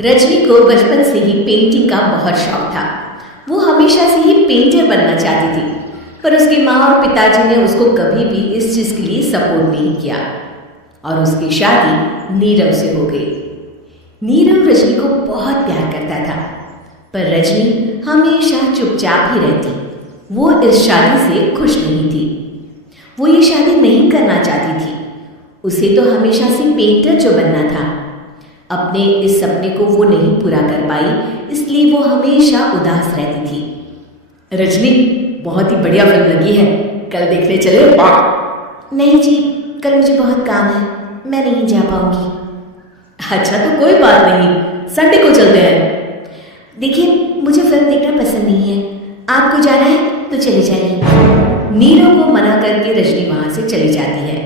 रजनी को बचपन से ही पेंटिंग का बहुत शौक था। वो हमेशा से ही पेंटर बनना चाहती थी, पर उसकी माँ और पिताजी ने उसको कभी भी इस चीज़ के लिए सपोर्ट नहीं किया और उसकी शादी नीरव से हो गई। नीरव रजनी को बहुत प्यार करता था, पर रजनी हमेशा चुपचाप ही रहती। वो इस शादी से खुश नहीं थी। वो ये शादी नहीं करना चाहती थी। उसे तो हमेशा से पेंटर जो बनना था। अपने इस सपने को वो नहीं पूरा कर पाई, इसलिए वो हमेशा उदास रहती थी। रजनी, बहुत ही बढ़िया फिल्म लगी है, कल देखने चले? नहीं जी, कल मुझे बहुत काम है, मैं नहीं जा पाऊंगी। अच्छा तो कोई बात नहीं, संडे को चलते हैं। देखिए, मुझे फिल्म देखना पसंद नहीं है, आपको जाना है तो चले जाइए। नीरव को मना करके रजनी वहां से चली जाती है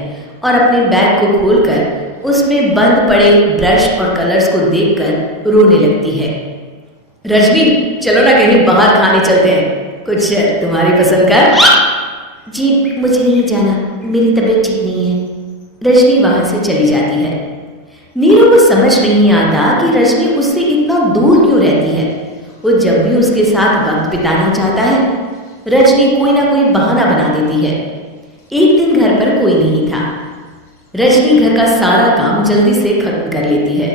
और अपने बैग को खोलकर उसमें बंद पड़े ब्रश और कलर्स को देखकर रोने लगती है। रजनी, चलो ना कहीं बाहर खाने चलते हैं, कुछ तुम्हारी पसंद का। जी मुझे नहीं जाना, मेरी तबीयत ठीक नहीं है। रजनी वहां से चली जाती है। नीरव को समझ नहीं आता कि रजनी उससे इतना दूर क्यों रहती है। वो जब भी उसके साथ वक्त बिताना चाहता है, रजनी कोई ना कोई बहाना बना देती है। एक दिन घर पर कोई नहीं था। रजनी घर का सारा काम जल्दी से खत्म कर लेती है।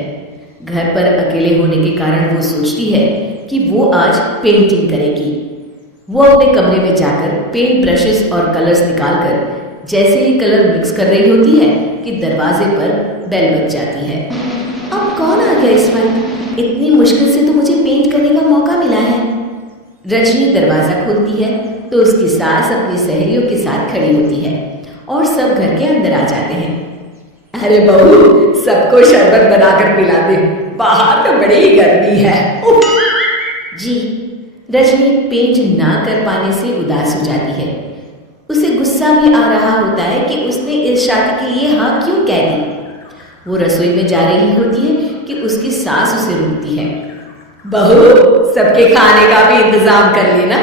घर पर अकेले होने के कारण वो सोचती है कि वो आज पेंटिंग करेगी। वो अपने कमरे में जाकर पेंट ब्रशेस और कलर्स निकालकर जैसे ही कलर मिक्स कर रही होती है कि दरवाजे पर बेल बज जाती है। अब कौन आ गया इस वक्त? इतनी मुश्किल से तो मुझे पेंट करने का मौका मिला है। रजनी दरवाजा खोलती है तो उसकी सास अपनी सहेलियों के साथ खड़ी होती है और सब घर के अंदर आ जाते हैं। अरे बहू, सबको शरबत बनाकर पिला दे, बाहर तो बड़ी गर्मी है। जी। रजनी पेंट ना कर पाने से उदास हो जाती है। उसे गुस्सा भी आ रहा होता है कि उसने इस शादी के लिए हाँ क्यों कह दी। वो रसोई में जा रही होती है कि उसकी सास उसे रोकती है। बहू, सबके खाने का भी इंतजाम कर लेना,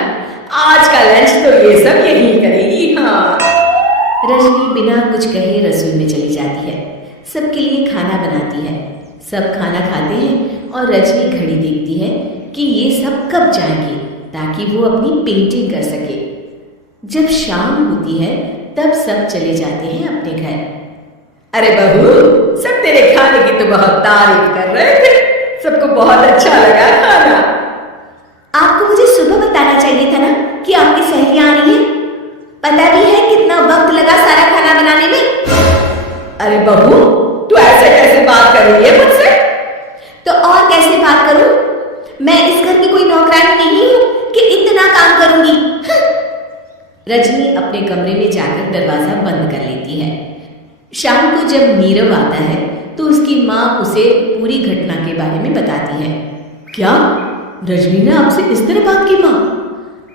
आज का लंच तो ये सब यही करेगी। हाँ। रजनी बिना कुछ कहे रसोई में चली जाती है। सबके लिए खाना बनाती है। सब खाना खाते हैं और रजनी घड़ी देखती है कि ये सब कब जाएंगे ताकि वो अपनी पेंटिंग कर सके। जब शाम होती है तब सब चले जाते हैं अपने घर। अरे बहू, सब तेरे खाने की तो बहुत तारीफ कर रहे थे, सबको बहुत अच्छा लगा खाना। आपको मुझे सुबह बताना चाहिए था ना कि आपकी सहेलियां आ रही हैं। पता भी है कितना वक्त लगा सारा खाना बनाने में। अरे बहू, तू ऐसे कैसे बात कर रही है मुझसे? तो और कैसे बात करूं? मैं इस घर की कोई नौकरानी नहीं हूं कि इतना काम करूंगी। रजनी अपने कमरे में जाकर दरवाजा बंद कर लेती है। शाम को जब नीरव आता है तो उसकी माँ उसे पूरी घटना के बारे में बताती है। क्या रजनी ने आपसे इस तरह बात की? माँ,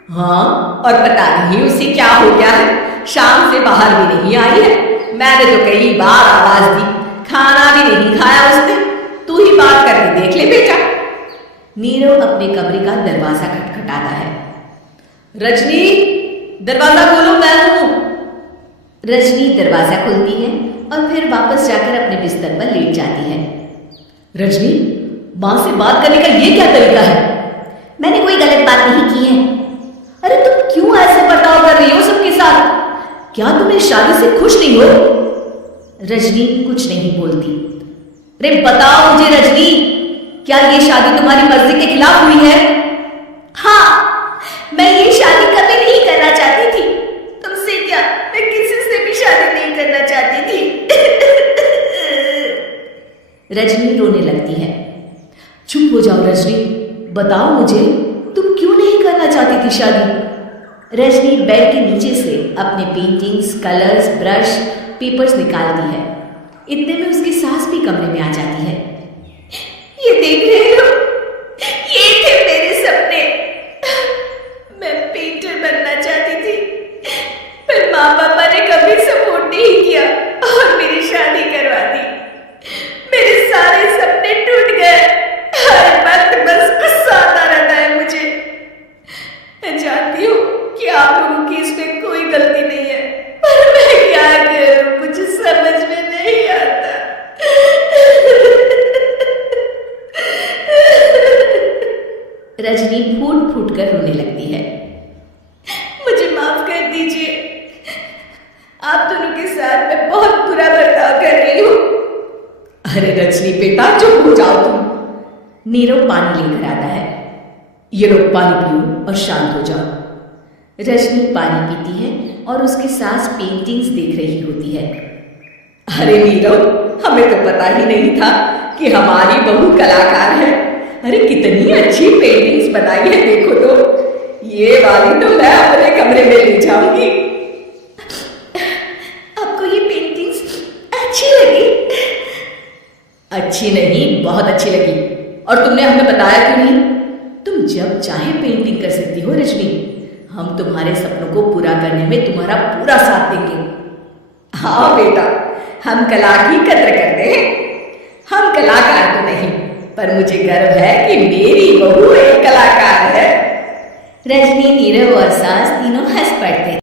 हाँ, और पता नहीं उसे क्या हो गया है, शाम से बाहर भी नहीं आई है। मैंने तो कई बार आवाज दी, खाना भी नहीं खाया उसने। तू ही बात करके देख ले बेटा। नीरव अपने कमरे का दरवाजा खटखटाता है। रजनी, दरवाजा खोलो, मैं हूं। रजनी दरवाजा खोलती है और फिर वापस जाकर अपने बिस्तर पर लेट जाती है। रजनी, मां से बात करने का ये क्या तरीका है? मैंने कोई गलत बात नहीं की है। अरे तुम क्यों ऐसे बर्ताव कर रही हो सबके साथ? क्या तुम इस शादी से खुश नहीं हो? रजनी कुछ नहीं बोलती। अरे बताओ मुझे रजनी, क्या ये शादी तुम्हारी मर्जी के खिलाफ हुई है? हाँ, मैं ये शादी कभी नहीं करना चाहती थी। तुमसे क्या, मैं किसी से भी शादी नहीं करना चाहती थी। रजनी रोने लगती है। चुप हो जाओ रजनी, बताओ मुझे, तुम क्यों नहीं करना चाहती थी शादी? रजनी बेड के नीचे से अपने पेंटिंग्स, कलर्स, ब्रश, पेपर्स निकालती है। इतने में उसकी सास भी कमरे में आ जाती है। ये देख रहे हो, ये थे मेरे सपने। मैं पेंटर बनना चाहती थी, पर माँ पापा ने कभी सपोर्ट नहीं किया और मेरी शादी करवा दी। मेरे सारे सपने टूट गए। हर वक्त बस गुस्सा आता रहता है मुझे। मैं जानती हूँ कि आप लोगों की इसमें कोई गलती नहीं है, पर मैं क्या करूं, मुझे समझ में नहीं आता। रजनी फूट फूट कर रोने लगती है। मुझे माफ कर दीजिए, आप दोनों के साथ मैं बहुत बुरा बर्ताव कर रही हूँ। अरे रजनी बेटा चुप हो जाओ तुम। नीरव पानी लेकर आता है। ये लो पानी पियो और शांत हो जाओ। रजनी पानी पीती है और उसकी सास पेंटिंग्स देख रही होती है। अरे नीरव, हमें तो पता ही नहीं था कि हमारी बहू कलाकार है। अरे कितनी अच्छी पेंटिंग्स बनाई है, देखो तो। ये वाली तो मैं अपने कमरे में ले जाऊंगी। आपको ये पेंटिंग्स अच्छी लगी? अच्छी नहीं, बहुत अच्छी लगी। और तुमने हमें बताया क्यों नहीं? तुम जब चाहे पेंटिंग कर सकती हो रजनी। हम तुम्हारे सपनों को पूरा करने में तुम्हारा पूरा साथ देंगे। हाँ बेटा, हम कला की कद्र करते हैं। हम कलाकार तो नहीं, पर मुझे गर्व है कि मेरी बहू एक कलाकार है। रजनी, नीरव और सास तीनों हंस पड़ते हैं।